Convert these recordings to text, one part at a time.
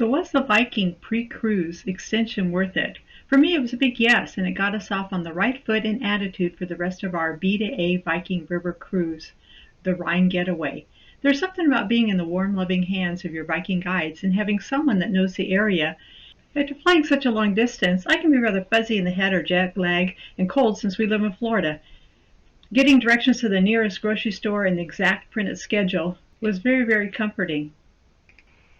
So was the Viking pre-cruise extension worth it? For me, it was a big yes, and it got us off on the right foot and attitude for the rest of our B to A Viking River cruise, the Rhine getaway. There's something about being in the warm, loving hands of your Viking guides and having someone that knows the area. After flying such a long distance, I can be rather fuzzy in the head or jet lag and cold since we live in Florida. Getting directions to the nearest grocery store and the exact printed schedule was very, very comforting.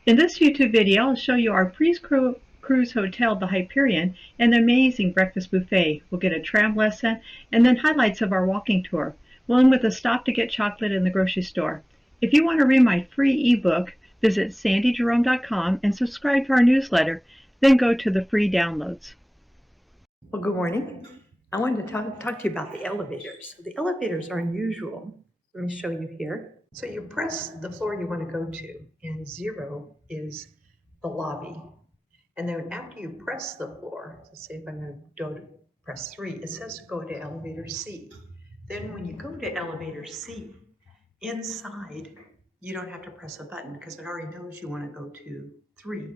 In this YouTube video, I'll show you our pre-cruise hotel, the Hyperion, and the amazing breakfast buffet. We'll get a tram lesson and then highlights of our walking tour. We'll end with a stop to get chocolate in the grocery store. If you want to read my free ebook, visit sandyjerome.com and subscribe to our newsletter. Then go to the free downloads. Well, good morning. I wanted to talk to you about the elevators. So the elevators are unusual. Let me show you here. So you press the floor you want to go to, and 0 is the lobby. And then after you press the floor, let's say if I'm going to go to press 3, it says go to elevator C. Then when you go to elevator C, inside, you don't have to press a button because it already knows you want to go to 3.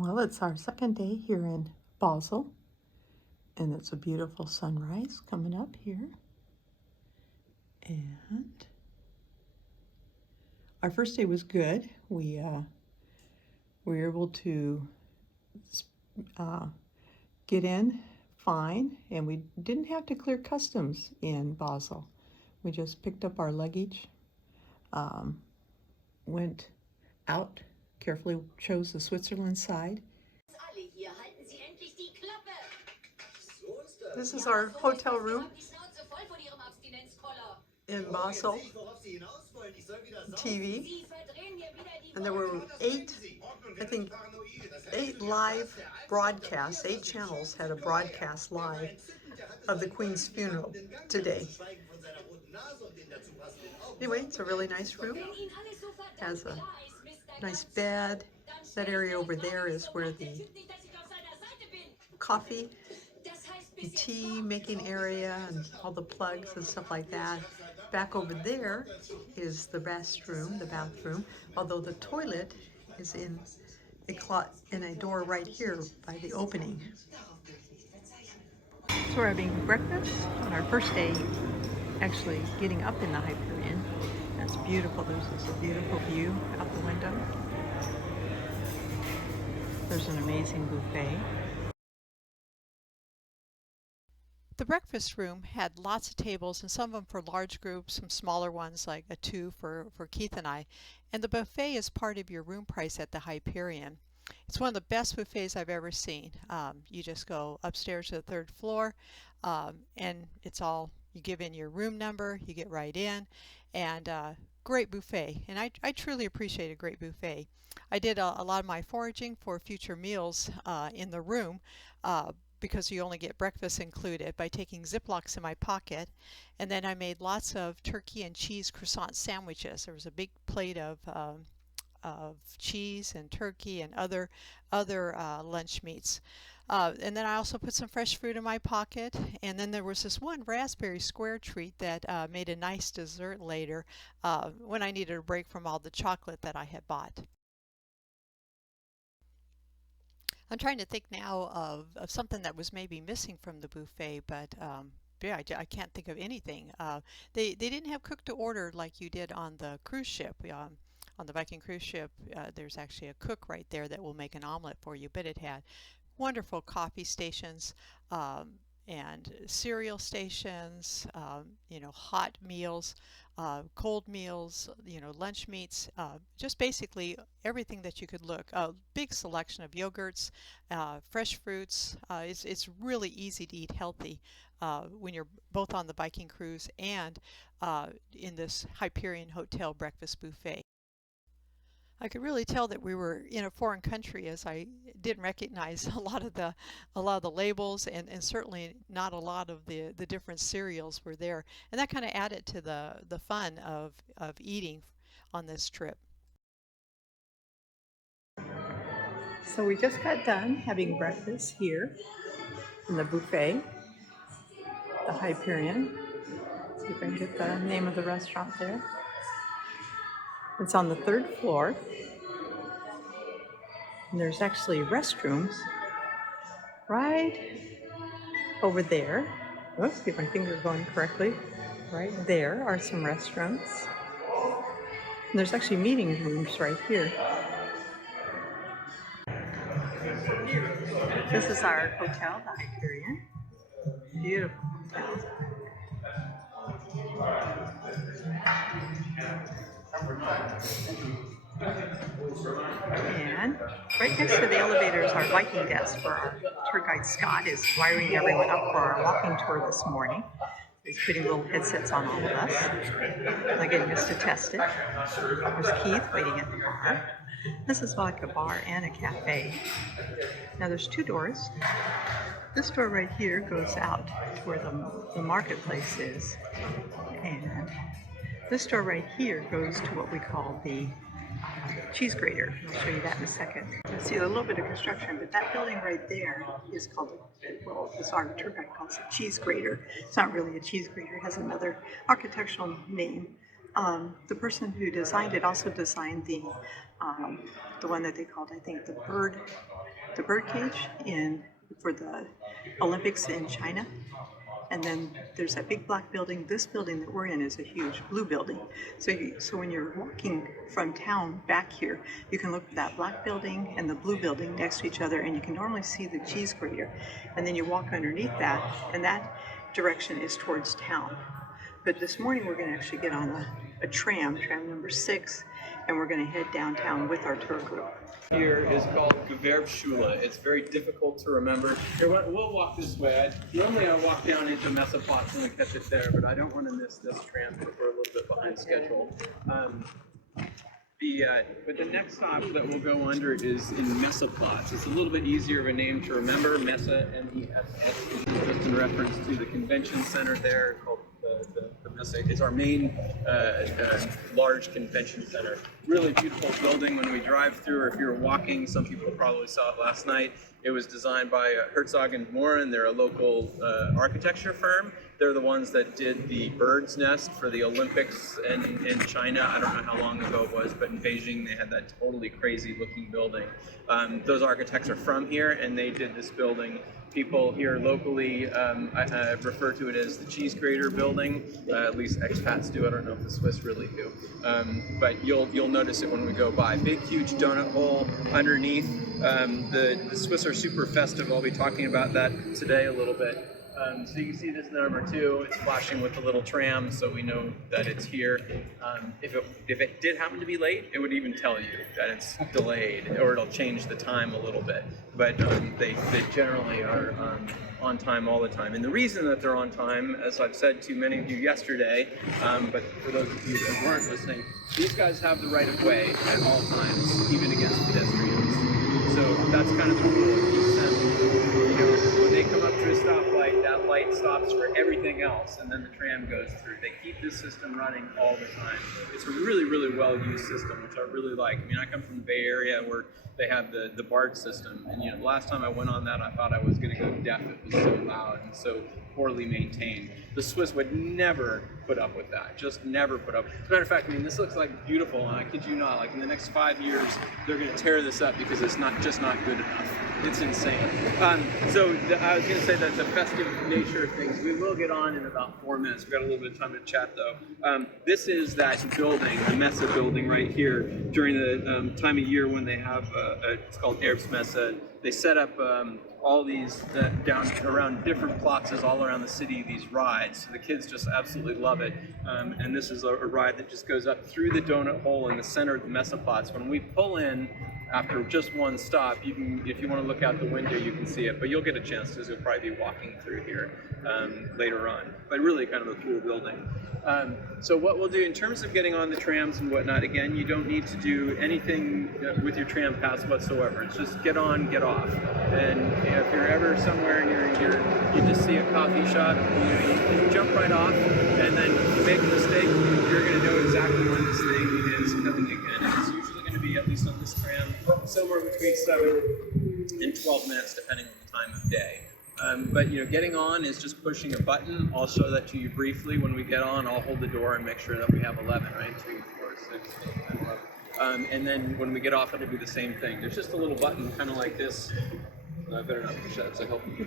Well, it's our second day here in Basel. And it's a beautiful sunrise coming up here. And our first day was good. We were able to get in fine, and we didn't have to clear customs in Basel. We just picked up our luggage, went out, carefully chose the Switzerland side. This is our hotel room in Basel. TV. And there were 8 live broadcasts, 8 channels had a broadcast live of the Queen's funeral today. Anyway, it's a really nice room. Has a nice bed. That area over there is where the coffee and tea making area and all the plugs and stuff like that. Back over there is the restroom, the bathroom, although the toilet is in a door right here by the opening. So we're having breakfast on our first day, actually getting up in the Hyperion. That's beautiful. There's this beautiful view out the window. There's an amazing buffet. The breakfast room had lots of tables, and some of them for large groups, some smaller ones like a 2 for Keith and I. And the buffet is part of your room price at the Hyperion. It's one of the best buffets I've ever seen. You just go upstairs to the 3rd floor, and it's all, you give in your room number, you get right in, and great buffet. And I truly appreciate a great buffet. I did a lot of my foraging for future meals in the room, because you only get breakfast included, by taking Ziplocs in my pocket. And then I made lots of turkey and cheese croissant sandwiches. There was a big plate of cheese and turkey and other lunch meats. And then I also put some fresh fruit in my pocket. And then there was this one raspberry square treat that made a nice dessert later when I needed a break from all the chocolate that I had bought. I'm trying to think now of something that was maybe missing from the buffet, but yeah, I can't think of anything. They didn't have cook to order like you did on the cruise ship. On the Viking cruise ship, there's actually a cook right there that will make an omelet for you, but it had wonderful coffee stations, and cereal stations, hot meals, cold meals, lunch meats, just basically everything that you could look. A big selection of yogurts, fresh fruits. It's really easy to eat healthy when you're both on the Viking cruise and in this Hyperion Hotel breakfast buffet. I could really tell that we were in a foreign country, as I didn't recognize a lot of the labels, and certainly not a lot of the different cereals were there, and that kind of added to the fun of eating on this trip. So we just got done having breakfast here in the buffet, the Hyperion. See if I can get the name of the restaurant there. It's on the 3rd floor. And there's actually restrooms right over there. Let's get my finger going correctly. Right there are some restrooms. And there's actually meeting rooms right here. This is our hotel, the Hyperion. Beautiful hotel. And right next to the elevator is our Viking desk where our tour guide Scott is wiring everyone up for our walking tour this morning. He's putting little headsets on all of us. They're getting us to test it. There's Keith waiting at the bar. This is like a bar and a cafe. Now there's two doors. This door right here goes out to where the marketplace is. And this door right here goes to what we call the cheese grater. I'll show you that in a second. You'll see a little bit of construction, but that building right there is called, well, as our tour guide calls it, cheese grater. It's not really a cheese grater. It has another architectural name. The person who designed it also designed the one that they called, I think, the bird cage for the Olympics in China. And then there's that big black building. This building that we're in is a huge blue building. So when you're walking from town back here, you can look at that black building and the blue building next to each other, and you can normally see the cheese grater. And then you walk underneath that, and that direction is towards town. But this morning we're going to actually get on a tram number 6, and we're going to head downtown with our tour group. Here is called Gewerbschule. It's very difficult to remember. Here, we'll walk this way. Normally I walk down into Messeplatz and we catch it there, but I don't want to miss this tram because we're a little bit behind schedule. But the next stop that we'll go under is in Messeplatz. It's a little bit easier of a name to remember. Messe, M-E-S-S, just in reference to the convention center there called the Messe. It's our main large convention center. Really beautiful building when we drive through, or if you're walking, some people probably saw it last night. It was designed by Herzog and Morin. They're a local architecture firm. They're the ones that did the bird's nest for the Olympics in China. I don't know how long ago it was, but in Beijing they had that totally crazy looking building. Those architects are from here, and they did this building. People here locally refer to it as the cheese grater building. At least expats do. I don't know if the Swiss really do. But you'll notice it when we go by. Big, huge donut hole underneath. The Swiss are super festive. I'll be talking about that today a little bit. So you can see this number 2. It's flashing with the little tram, so we know that it's here. If it did happen to be late, it would even tell you that it's delayed, or it'll change the time a little bit. But they generally are on time all the time. And the reason that they're on time, as I've said to many of you yesterday, but for those of you that weren't listening, these guys have the right of way at all times, even against pedestrians. So that's kind of the rule. It keeps them, when they come up to a stoplight, that light stops for everything else, and then the tram goes through. They keep this system running all the time. It's a really, really well-used system, which I really like. I mean, I come from the Bay Area where they have the BART system, and the last time I went on that, I thought I was going to go deaf. It was so loud and so poorly maintained. The Swiss would never put up with that, just never put up. As a matter of fact, I mean, this looks like beautiful, and I kid you not, like in the next 5 years, they're going to tear this up because it's just not good enough. It's insane. I was going to say that the festive nature of things, we will get on in about 4 minutes. We've got a little bit of time to chat, though. This is that building, the Messe building right here, during the time of year when they have, it's called Herbstmesse. They set up all these down around different plazas all around the city, these rides. So the kids just absolutely love it. And this is a ride that just goes up through the donut hole in the center of the Messeplatz. When we pull in, after just one stop, you can, if you want to look out the window, you can see it. But you'll get a chance because you'll probably be walking through here later on. But really kind of a cool building. So what we'll do in terms of getting on the trams and whatnot, again, you don't need to do anything with your tram pass whatsoever. It's just get on, get off. And if you're ever somewhere and you just see a coffee shop, you jump right off, and then if you make a mistake, you're going to know exactly when this thing is coming again. And it's usually going to be, at least on this tram, somewhere between 7 and 12 minutes, depending on the time of day. But getting on is just pushing a button. I'll show that to you briefly when we get on. I'll hold the door and make sure that we have 11, right? 2, 4, 6, 8, 10, And then when we get off, it'll be the same thing. There's just a little button, kind of like this. I better not push that, so help me.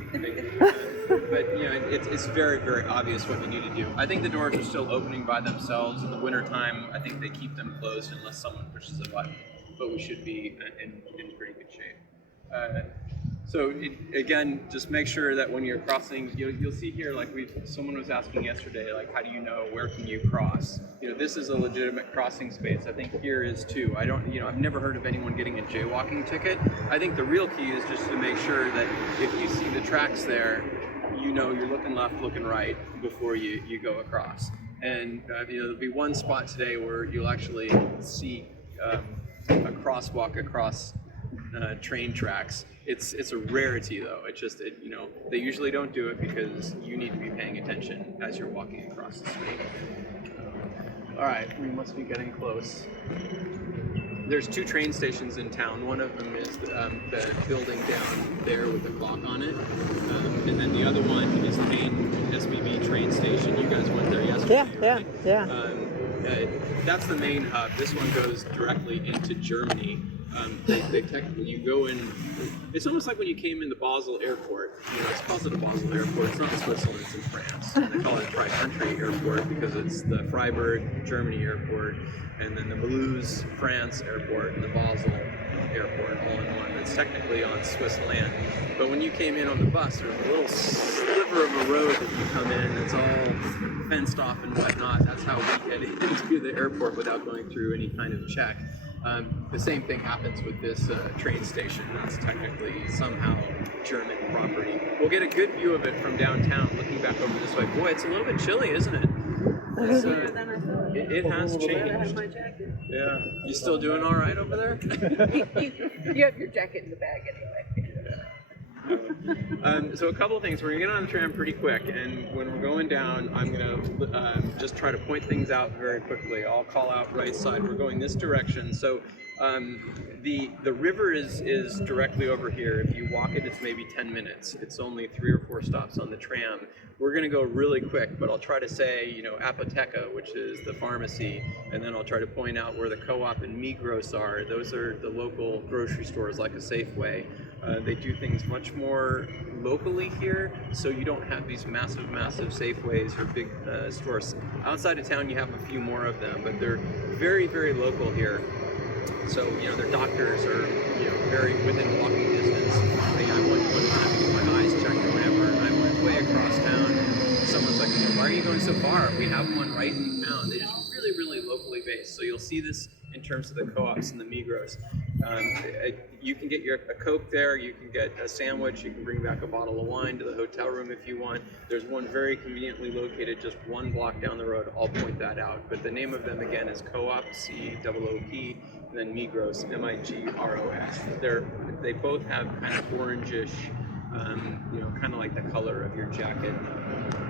But you know, it's very, very obvious what you need to do. I think the doors are still opening by themselves. In the wintertime, I think they keep them closed unless someone pushes a button. But we should be in pretty good shape. Again, just make sure that when you're crossing, you'll see here, like someone was asking yesterday, like, how do you know where can you cross? You know, this is a legitimate crossing space. I think here is too. I've never heard of anyone getting a jaywalking ticket. I think the real key is just to make sure that if you see the tracks there, you know you're looking left, looking right before you go across. And there'll be one spot today where you'll actually see a crosswalk across train tracks. It's a rarity though. They usually don't do it because you need to be paying attention as you're walking across the street. All right, we must be getting close. There's 2 train stations in town. One of them is the building down there with the clock on it, and then the other one is the main SBB train station. You guys went there yesterday. Yeah. That's the main hub. This one goes directly into Germany. They technically, you go in, it's almost like when you came into Basel Airport. It's called a Basel Airport. It's not in Switzerland, it's in France. And they call it Tri-Country Airport because it's the Freiburg, Germany airport, and then the Mulhouse, France airport, and the Basel airport all in one. It's technically on Swiss land. But when you came in on the bus, there's a little sliver of a road that you come in that's all fenced off and whatnot. That's how we get into the airport without going through any kind of check. The same thing happens with this train station. That's technically somehow German property. We'll get a good view of it from downtown, looking back over this way. Boy, it's a little bit chilly, isn't it? It has changed. Yeah. You still doing all right over there? You have your jacket in the bag anyway. So a couple of things. We're going to get on the tram pretty quick, and when we're going down, I'm going to just try to point things out very quickly. I'll call out right side. We're going this direction. So the river is directly over here. If you walk it, it's maybe 10 minutes. It's only 3 or 4 stops on the tram. We're going to go really quick, but I'll try to say, Apotheca, which is the pharmacy, and then I'll try to point out where the Co-op and Migros are. Those are the local grocery stores like a Safeway. They do things much more locally here, so you don't have these massive Safeways or big stores. Outside of town, you have a few more of them, but they're very, very local here. So, their doctors are, very within walking distance. I went one time to get my eyes checked or whatever, and I went way across town, and someone's like, why are you going so far? We have one right in town. They're just really, really locally based. So you'll see this in terms of the co-ops and the Migros. You can get a Coke there, you can get a sandwich, you can bring back a bottle of wine to the hotel room if you want. There's one very conveniently located just 1 block down the road. I'll point that out. But the name of them again is Co-op, C-O-O-P, and then Migros, M-I-G-R-O-S. They both have kind of orangish, kind of like the color of your jacket,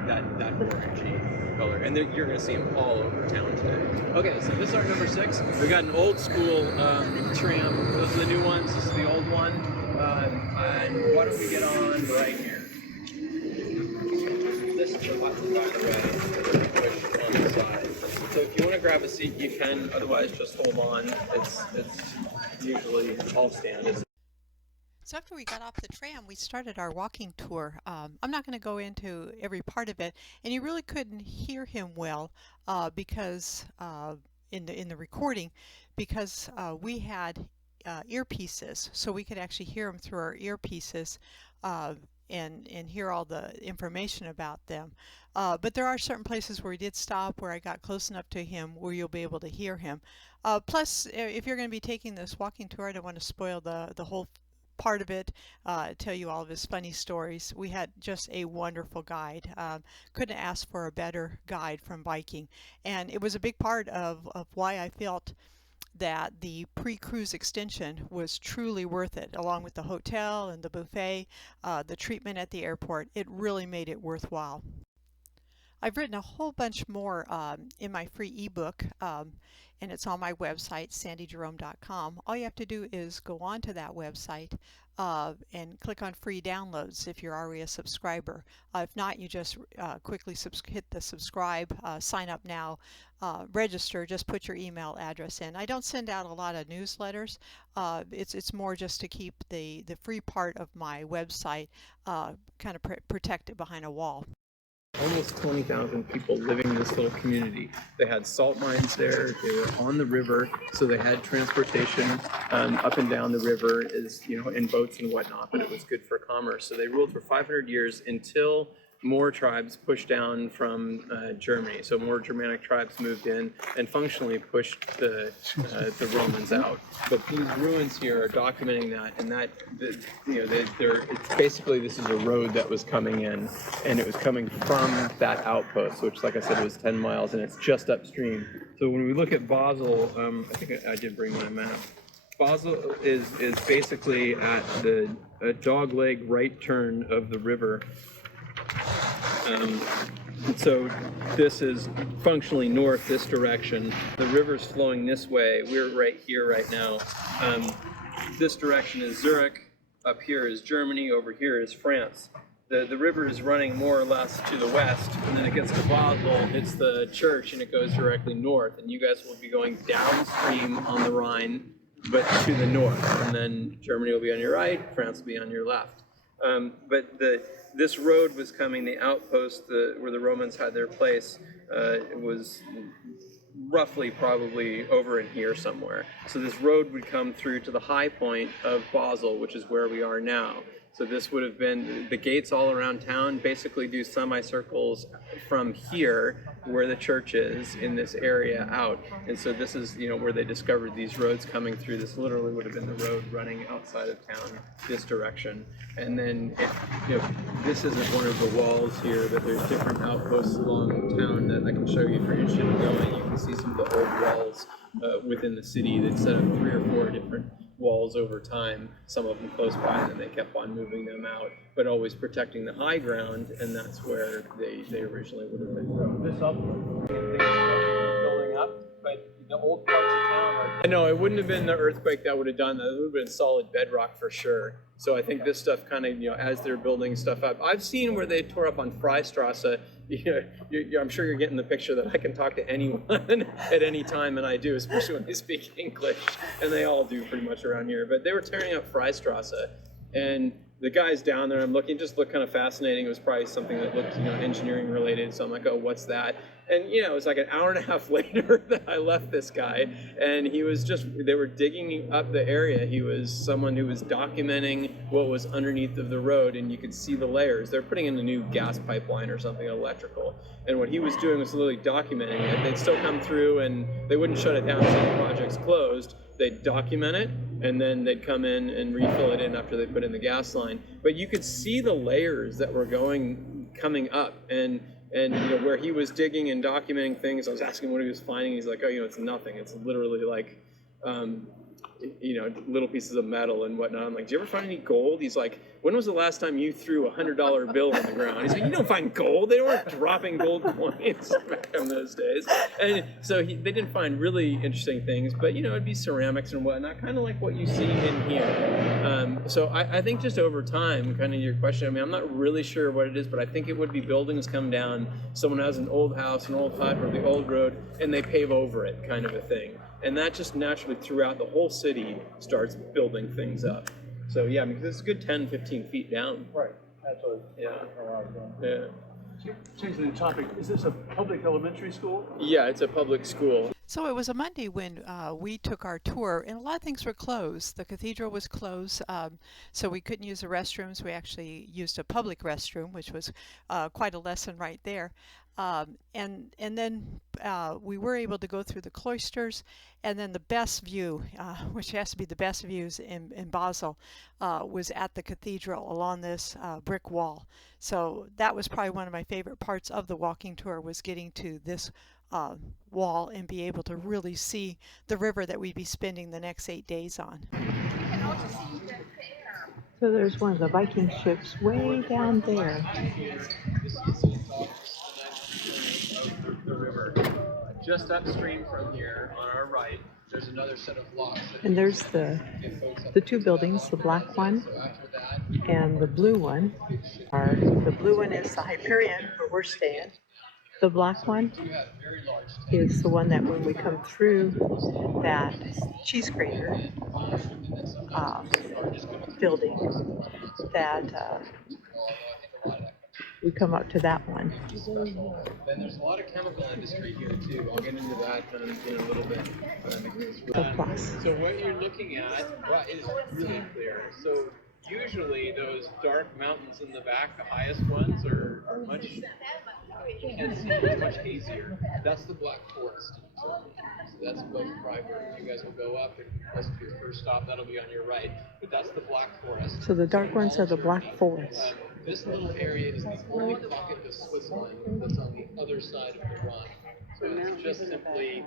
that orangey color. And you're going to see them all over town today. Okay, so this is our number 6. We got an old school tram. Those are the new ones. This is the old one. And why don't we get on right here? This is the button, by the way, push on the side. So if you want to grab a seat, you can. Otherwise, just hold on. It's usually all stand. So after we got off the tram, we started our walking tour. I'm not going to go into every part of it, and you really couldn't hear him well because in the recording, because we had earpieces, so we could actually hear him through our earpieces and hear all the information about them. But there are certain places where we did stop, where I got close enough to him where you'll be able to hear him. Plus, if you're going to be taking this walking tour, I don't want to spoil the whole part of it, tell you all of his funny stories. We had just a wonderful guide. Couldn't ask for a better guide from Viking. And it was a big part of why I felt that the pre-cruise extension was truly worth it, along with the hotel and the buffet, the treatment at the airport. It really made it worthwhile. I've written a whole bunch more in my free ebook, and it's on my website, sandyjerome.com. All you have to do is go onto that website and click on free downloads if you're already a subscriber. If not, you just quickly hit the subscribe, sign up now, register, just put your email address in. I don't send out a lot of newsletters. It's more just to keep the free part of my website kind of protected behind a wall. Almost 20,000 people living in this little community. They had salt mines there. They were on the river, so they had transportation up and down the river, in boats and whatnot. But it was good for commerce. So they ruled for 500 years until more tribes pushed down from Germany. So more Germanic tribes moved in and functionally pushed the Romans out. But these ruins here are documenting that, and it's basically, this is a road that was coming in, and it was coming from that outpost, which, like I said, was 10 miles, and it's just upstream. So when we look at Basel, I think I did bring my map. Basel is basically at the dogleg right turn of the river. So this is functionally north this direction. The river's flowing this way. We're right here right now. This direction is Zurich. Up here is Germany. Over here is France. The river is running more or less to the west, and then it gets to Basel, hits the church, and it goes directly north. And you guys will be going downstream on the Rhine, but to the north. And then Germany will be on your right, France will be on your left. But this road was coming, the outpost where the Romans had their place, it was roughly probably over in here somewhere. So this road would come through to the high point of Basel, which is where we are now. So this would have been the gates all around town, basically do semicircles from here, where the church is, in this area out. And so this is, where they discovered these roads coming through. This literally would have been the road running outside of town this direction. And then, this isn't one of the walls here, but there's different outposts along town that I can show you if you're interested in going. You can see some of the old walls within the city. They'd set up 3 or 4 different walls over time, some of them close by, and then they kept on moving them out, but always protecting the high ground, and that's where they originally would have been. This up, building up, but the old parts of town are... No, it wouldn't have been the earthquake that would have done that. It would have been solid bedrock for sure. So I think this stuff kind of, as they're building stuff up. I've seen where they tore up on Freistrasse. I'm sure you're getting the picture that I can talk to anyone at any time, and I do, especially when they speak English, and they all do pretty much around here. But they were tearing up Freistrasse, and the guys down there, I'm looking, just looked kind of fascinating. It was probably something that looked, engineering related. So I'm like, oh, what's that? And, it was like an hour and a half later that I left this guy, and he was they were digging up the area. He was someone who was documenting what was underneath of the road, and you could see the layers. They're putting in a new gas pipeline or something, electrical. And what he was doing was literally documenting it. They'd still come through, and they wouldn't shut it down until the project's closed. They'd document it, and then they'd come in and refill it in after they put in the gas line. But you could see the layers that were coming up, and where he was digging and documenting things. I was asking what he was finding. He's like, oh, it's nothing. It's literally like, little pieces of metal and whatnot. I'm like, do you ever find any gold? He's like, when was the last time you threw a $100 bill on the ground? He's like, you don't find gold. They weren't dropping gold coins back in those days. And so they didn't find really interesting things, but it'd be ceramics and whatnot, kind of like what you see in here. So I think just over time, kind of your question, I'm not really sure what it is, but I think it would be buildings come down, someone has an old house, an old hut, or the old road, and they pave over it, kind of a thing. And that just naturally throughout the whole city starts building things up. So yeah, because it's a good 10, 15 feet down. Right. That's what. Yeah. Changing the topic, is this a public elementary school? Yeah, it's a public school. So it was a Monday when we took our tour, and a lot of things were closed. The cathedral was closed, so we couldn't use the restrooms. We actually used a public restroom, which was quite a lesson right there. And then we were able to go through the cloisters, and then the best view, which has to be the best views in Basel, was at the cathedral along this brick wall. So that was probably one of my favorite parts of the walking tour, was getting to this wall and be able to really see the river that we'd be spending the next 8 days on. So there's one of the Viking ships way down there. The river. just upstream from here on our right, there's another set of locks. And there's the two buildings, the black one and the blue one. The blue one is the Hyperion where we're staying. The black one is the one that when we come through that cheese grater building, that we come up to that one. Then there's a lot of chemical industry here too. I'll get into that in a little bit. So what you're looking at is really clear. So usually those dark mountains in the back, the highest ones, are much, you can see it's much hazier. That's the Black Forest. So that's above Freiburg. You guys will go up, and that's your first stop. That'll be on your right. But that's the Black Forest. So the dark ones are the Black Forest. This little area is the only pocket of Switzerland that's on the other side of the Rhine. So it's just simply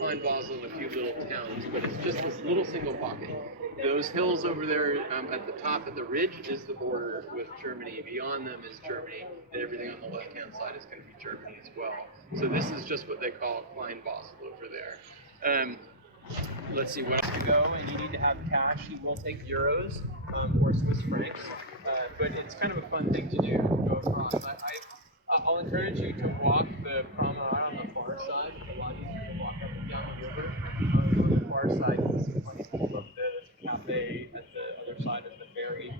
behind Basel and a few little towns, but it's just this little single pocket. Those hills over there at the top of the ridge is the border with Germany. Beyond them is Germany, and everything on the left-hand side is going to be Germany as well. So this is just what they call Klein Basel over there. Let's see what else to go, and you need to have cash. You will take euros or Swiss francs, but it's kind of a fun thing to do, go across. I'll encourage you to walk the promenade on the far side. It's a lot easier to walk up and down the river. On the far side, you can see plenty of people up there. There's a cafe at the other side of the ferry.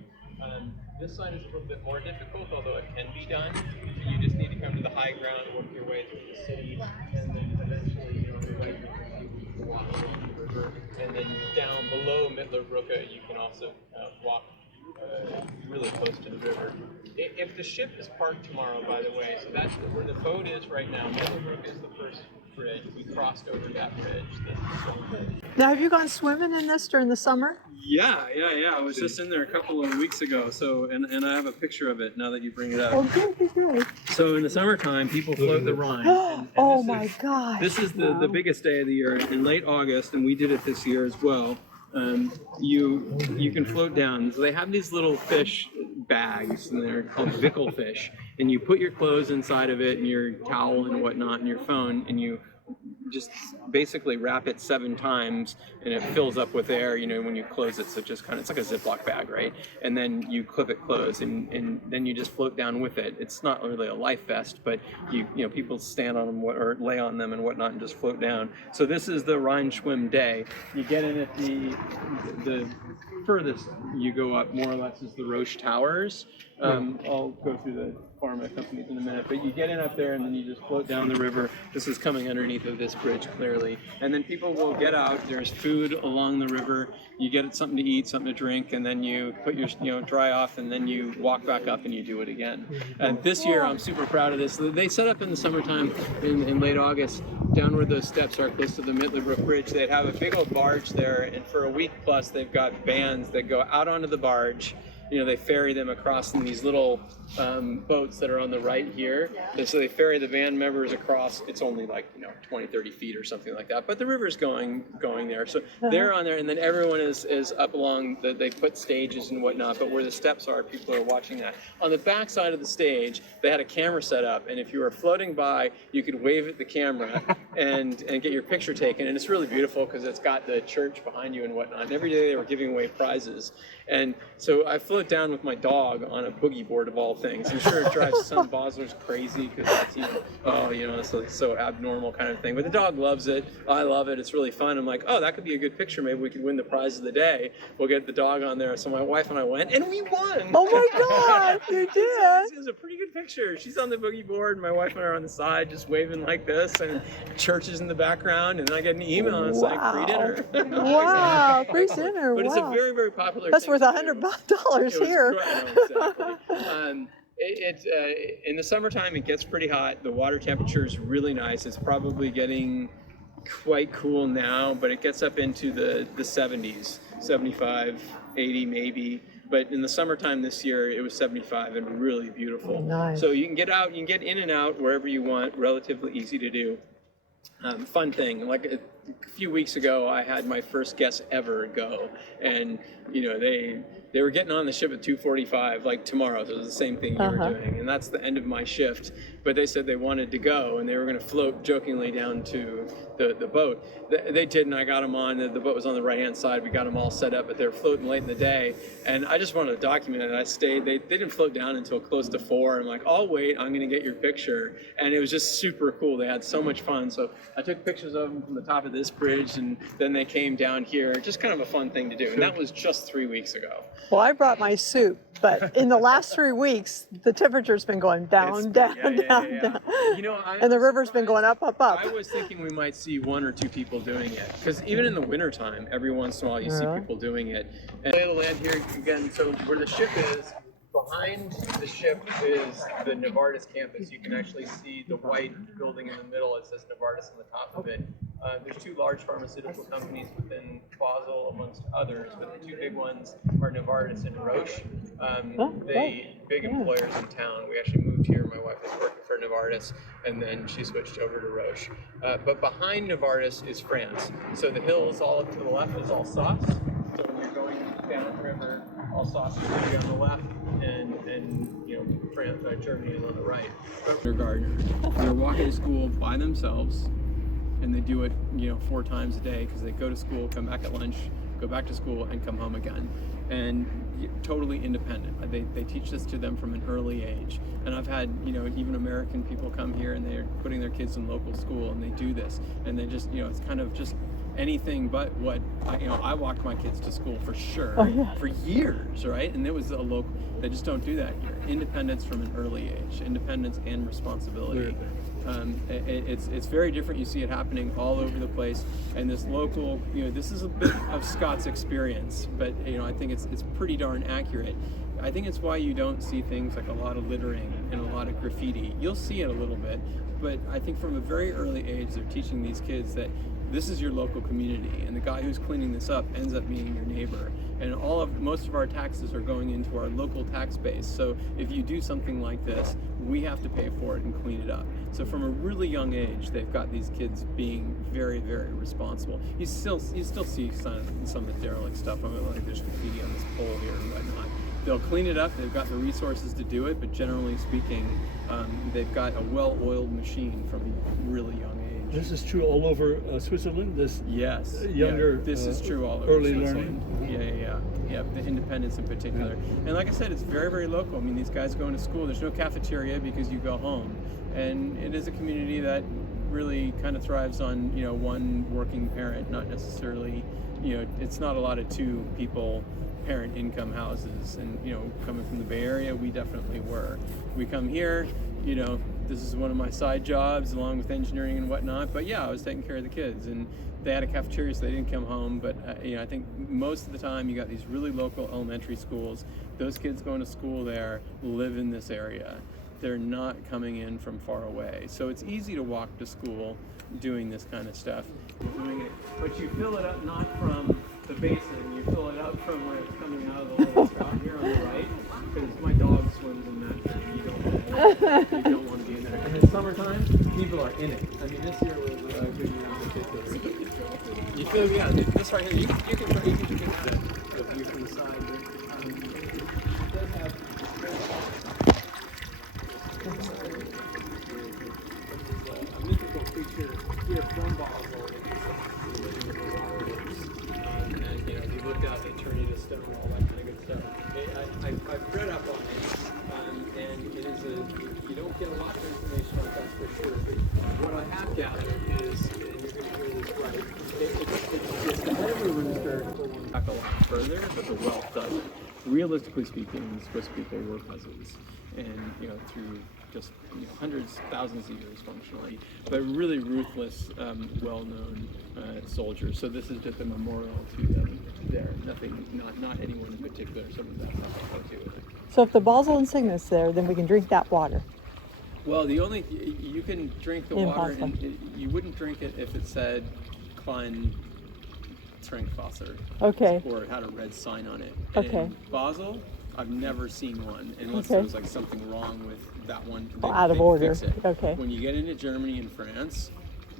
This side is a little bit more difficult, although it can be done. You just need to come to the high ground, work your way through the city, and then eventually, on the right, you can walk along the river. And then down below Mittlerbrücke, you can also walk really close to the river. If the ship is parked tomorrow, by the way, so that's where the boat is right now. Mittlerbrücke is the first bridge. We crossed over that bridge. Now, have you gone swimming in this during the summer? Yeah. I was just in there a couple of weeks ago. So, and I have a picture of it now that you bring it up. Oh, good. So in the summertime, people float the Rhine. And Oh my gosh. This is the biggest day of the year in late August, and we did it this year as well. You can float down. So they have these little fish bags, and they're called Wickel fish. And you put your clothes inside of it, and your towel and whatnot, and your phone, and you just basically wrap it 7 times, and it fills up with air, when you close it. So just it's like a Ziploc bag, right? And then you clip it closed, and then you just float down with it. It's not really a life vest, but people stand on them or lay on them and whatnot and just float down. So this is the Rhine Schwimm day. You get in at the furthest you go up, more or less, is the Roche Towers. I'll go through the pharma companies in a minute, but you get in up there and then you just float down the river. This is coming underneath of this bridge clearly, and then people will get out. There's food along the river. You get something to eat, something to drink, and then you put your dry off, and then you walk back up and you do it again. And this year I'm super proud of this. They set up in the summertime in late August down where those steps are close to the Mittlerbrücke Bridge. They'd have a big old barge there, and for a week plus they've got bands that go out onto the barge. They ferry them across in these little boats that are on the right here. And so they ferry the band members across. It's only like 20, 30 feet or something like that. But the river's going there. So they're on there, and then everyone is up along. They put stages and whatnot. But where the steps are, people are watching that. On the back side of the stage, they had a camera set up, and if you were floating by, you could wave at the camera and get your picture taken. And it's really beautiful because it's got the church behind you and whatnot. And every day they were giving away prizes. And so I float down with my dog on a boogie board of all things. I'm sure it drives some Baslers crazy because it's so abnormal kind of thing. But the dog loves it. I love it. It's really fun. I'm like, oh, that could be a good picture. Maybe we could win the prize of the day. We'll get the dog on there. So my wife and I went, and we won. Oh my God, you did. It was a pretty good picture. She's on the boogie board. My wife and I are on the side just waving like this, and church is in the background. And then I get an email and it's like free dinner. Wow, free dinner. But it's a very, very popular That's thing. Worth $100 here. Exactly. In the summertime, it gets pretty hot. The water temperature is really nice. It's probably getting quite cool now, but it gets up into the 70s, 75, 80 maybe. But in the summertime this year, it was 75 and really beautiful. Nice. So you can get out, you can get in and out wherever you want, relatively easy to do. Fun thing, like a few weeks ago, I had my first guest ever go, and they were getting on the ship at 2:45, like tomorrow. So it was the same thing you were doing, and that's the end of my shift. But they said they wanted to go, and they were going to float jokingly down to the boat. They did, and I got them on. The boat was on the right-hand side. We got them all set up, but they were floating late in the day, and I just wanted to document it. I stayed. They didn't float down until close to 4. I'm like, I'll wait. I'm going to get your picture, and it was just super cool. They had so much fun. So I took pictures of them from the top of this bridge, and then they came down here. Just kind of a fun thing to do, and that was just 3 weeks ago. Well, I brought my suit, but in the last 3 weeks, the temperature's been going down, down. And the river's been going up, up, up. I was thinking we might see 1 or 2 people doing it, because even in the wintertime, every once in a while you see people doing it. And the land here again, so where the ship is, behind the ship is the Novartis campus. You can actually see the white building in the middle. It says Novartis on the top of it. There's 2 large pharmaceutical companies within Basel, amongst others, but the 2 big ones are Novartis and Roche. They big employers in town. We actually moved here. My wife was working for Novartis, and then she switched over to Roche. But behind Novartis is France. So the hills all to the left is Alsace. So when you're going down the river, Alsace is going to be on the left, and France, Germany is on the right. They're gardeners. They're walking to school by themselves, and they do it 4 times a day because they go to school, come back at lunch, go back to school, and come home again. And totally independent. They teach this to them from an early age. And I've had even American people come here, and they're putting their kids in local school, and they do this, and they just it's kind of just anything but what I walked my kids to school for sure for years, right? And it was a local. They just don't do that here. Independence from an early age, independence and responsibility. It's very different. You see it happening all over the place. And this local, this is a bit of Scott's experience, but I think it's pretty darn accurate. I think it's why you don't see things like a lot of littering and a lot of graffiti. You'll see it a little bit, but I think from a very early age, they're teaching these kids that this is your local community, and the guy who's cleaning this up ends up being your neighbor. And most of our taxes are going into our local tax base. So if you do something like this, we have to pay for it and clean it up. So from a really young age, they've got these kids being very, very responsible. You still see some of the derelict stuff. Like there's graffiti on this pole here and whatnot. They'll clean it up. They've got the resources to do it, but generally speaking, they've got a well-oiled machine from a really young age. This is true all over Switzerland. This younger. This is true all over early Switzerland. learning. Yeah. The independence in particular. And like I said, it's very, very local. I mean, these guys going to school. There's no cafeteria because you go home, and it is a community that really kind of thrives on one working parent, not necessarily. It's not a lot of 2 people parent income houses. And coming from the Bay Area, we definitely were. We come here. This is one of my side jobs along with engineering and whatnot, but I was taking care of the kids, and they had a cafeteria, so they didn't come home. But I think most of the time you got these really local elementary schools. Those kids going to school there live in this area. They're not coming in from far away, so it's easy to walk to school doing this kind of stuff. But you fill it up not from the basin, you fill it up from where it's coming out of the little spout here on the right, because my dog swims in that, and you don't want to be in there. And in summertime, people are in it. I mean, this year was a good year in particular. You feel, this right here, you can have the view from the side. It does have a mythical creature here from Basel. And if you looked out, they turn into stone, all that kind of good stuff. I've read up on it, and it is you don't get a lot of information on it, that's for sure. But what I have gathered is, and you're going to hear this right, it's the head of a rooster back a lot further, but the wealth doesn't. Realistically speaking, Swiss people were peasants, and through just hundreds, thousands of years functionally, but really ruthless, well-known soldiers. So this is just a memorial to them there. Nothing, not anyone in particular. Some of that stuff I'll go to. So if the Basel insignia is there, then we can drink that water. Well, you can drink the water, and you wouldn't drink it if it said Klein Trinkwasser. Okay. Or it had a red sign on it. Okay. In Basel, I've never seen one, unless there was like something wrong with that one. Out of order. Fix it. Okay. When you get into Germany and France,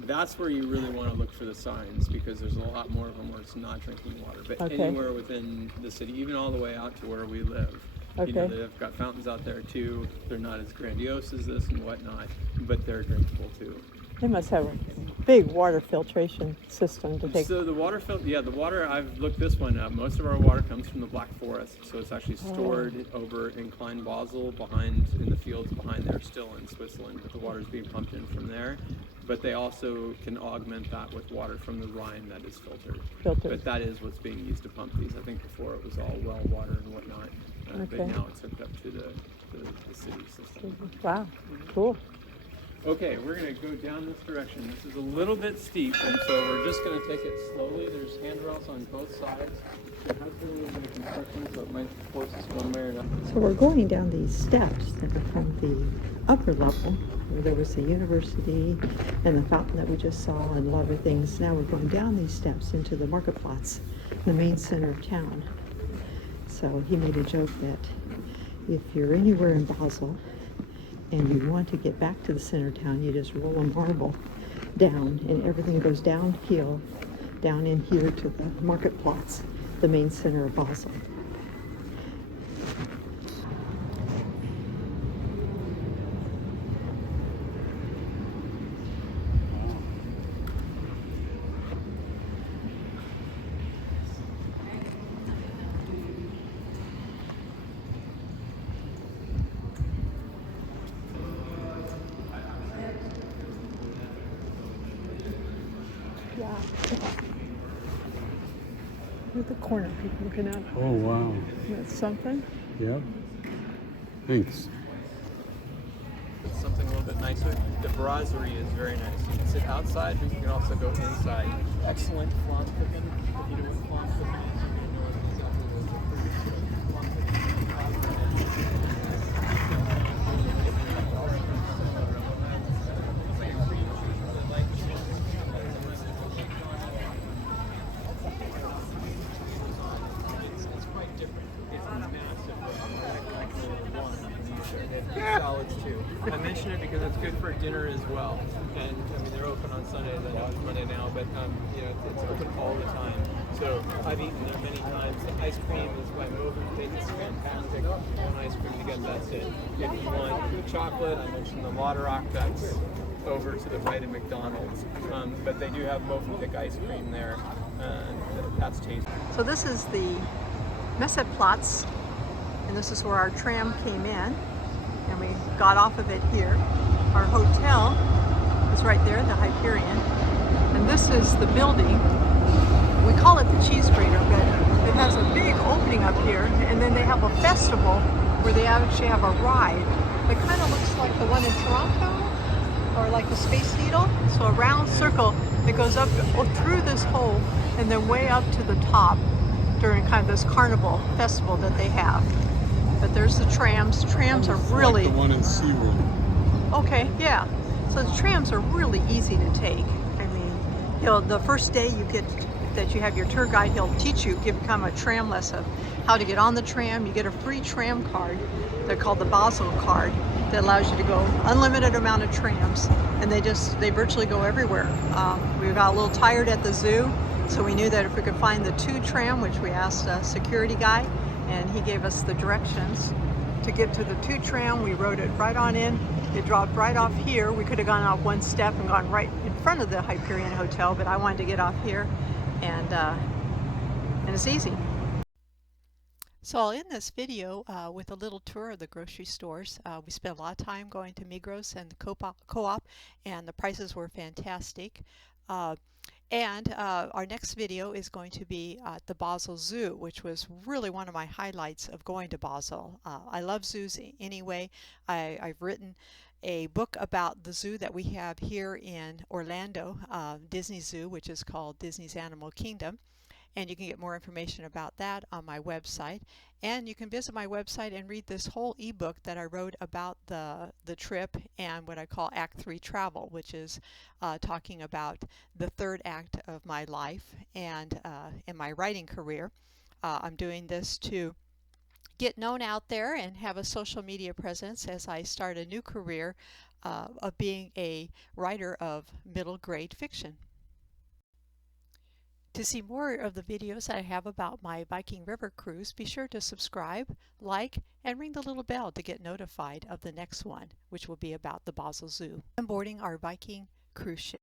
That's where you really want to look for the signs, because there's a lot more of them where it's not drinking water. But Okay. anywhere within the city, even all the way out to where we live, you know, Okay. they've got fountains out there too. They're not as grandiose as this and whatnot, but they're drinkable too. They must have a big water filtration system to take. So the water the water, I've looked this one up. Most of our water comes from the Black Forest, so it's actually stored over in Klein Basel, behind in the fields behind there, still in Switzerland. The water's being pumped in from there, but they also can augment that with water from the Rhine that is filtered. But that is what's being used to pump these. I think before it was all well water and whatnot, but now it's hooked up to the city system. Wow, cool. Okay, we're going to go down this direction. This is a little bit steep, and so we're just going to take it slowly. There's handrails on both sides. There has been a little bit of construction, so it might force us one way or another. So we're going down these steps that are from the upper level, where there was the university and the fountain that we just saw and a lot of things. Now we're going down these steps into the marketplatz, the main center of town. So he made a joke that if you're anywhere in Basel and you want to get back to the center of town, you just roll a marble down and everything goes downhill, down in here to the marketplatz, the main center of Basel. Yeah. Look at the corner people looking at. Oh, wow. That's something. Yep. Thanks. Something a little bit nicer. The brasserie is very nice. You can sit outside, but you can also go inside. Excellent flan cooking. If you know what flan cooking is, you're going to know exactly what It's quite different. It's massive. Salads too. I mention it because it's good for dinner as well. And I mean, they're open on Sundays. I know it's Monday now, but you know, it's open all the time. So I've eaten there many times. The ice cream is by Movenpick. It's fantastic. One ice cream to get, that's it. If you want chocolate, I mentioned the Lauterock. That's over to the right of McDonald's. But they do have Movenpick ice cream there. That's tasty. So this is the Messeplatz, and this is where our tram came in, and we got off of it here. Our hotel is right there, the Hyperion, and this is the building. We call it the cheese grater, but it has a big opening up here, and then they have a festival where they actually have a ride that kind of looks like the one in Toronto, or like the Space Needle. So a round circle that goes up through this hole and then way up to the top during kind of this carnival festival that they have. But there's the trams. Trams are really... Like the one in SeaWorld. Okay, yeah. So the trams are really easy to take. I mean, the first day that you have your tour guide, he'll teach you, become a tram lesson, how to get on the tram. You get a free tram card. They're called the Basel card, that allows you to go unlimited amount of trams, and they virtually go everywhere. We got a little tired at the zoo, so we knew that if we could find the 2 tram, which we asked a security guy, and he gave us the directions to get to the 2 tram. We rode it right on in. It dropped right off here. We could have gone off one step and gone right in front of the Hyperion Hotel, but I wanted to get off here, and it's easy. So I'll end this video with a little tour of the grocery stores. We spent a lot of time going to Migros and the Co-op, and the prices were fantastic. And our next video is going to be at the Basel Zoo, which was really one of my highlights of going to Basel. I love zoos anyway. I've written a book about the zoo that we have here in Orlando, Disney Zoo, which is called Disney's Animal Kingdom. And you can get more information about that on my website. And you can visit my website and read this whole ebook that I wrote about the trip and what I call Act 3 travel, which is talking about the third act of my life and in my writing career. I'm doing this to get known out there and have a social media presence as I start a new career of being a writer of middle grade fiction. To see more of the videos that I have about my Viking River cruise, be sure to subscribe, like, and ring the little bell to get notified of the next one, which will be about the Basel Zoo and boarding our Viking cruise ship.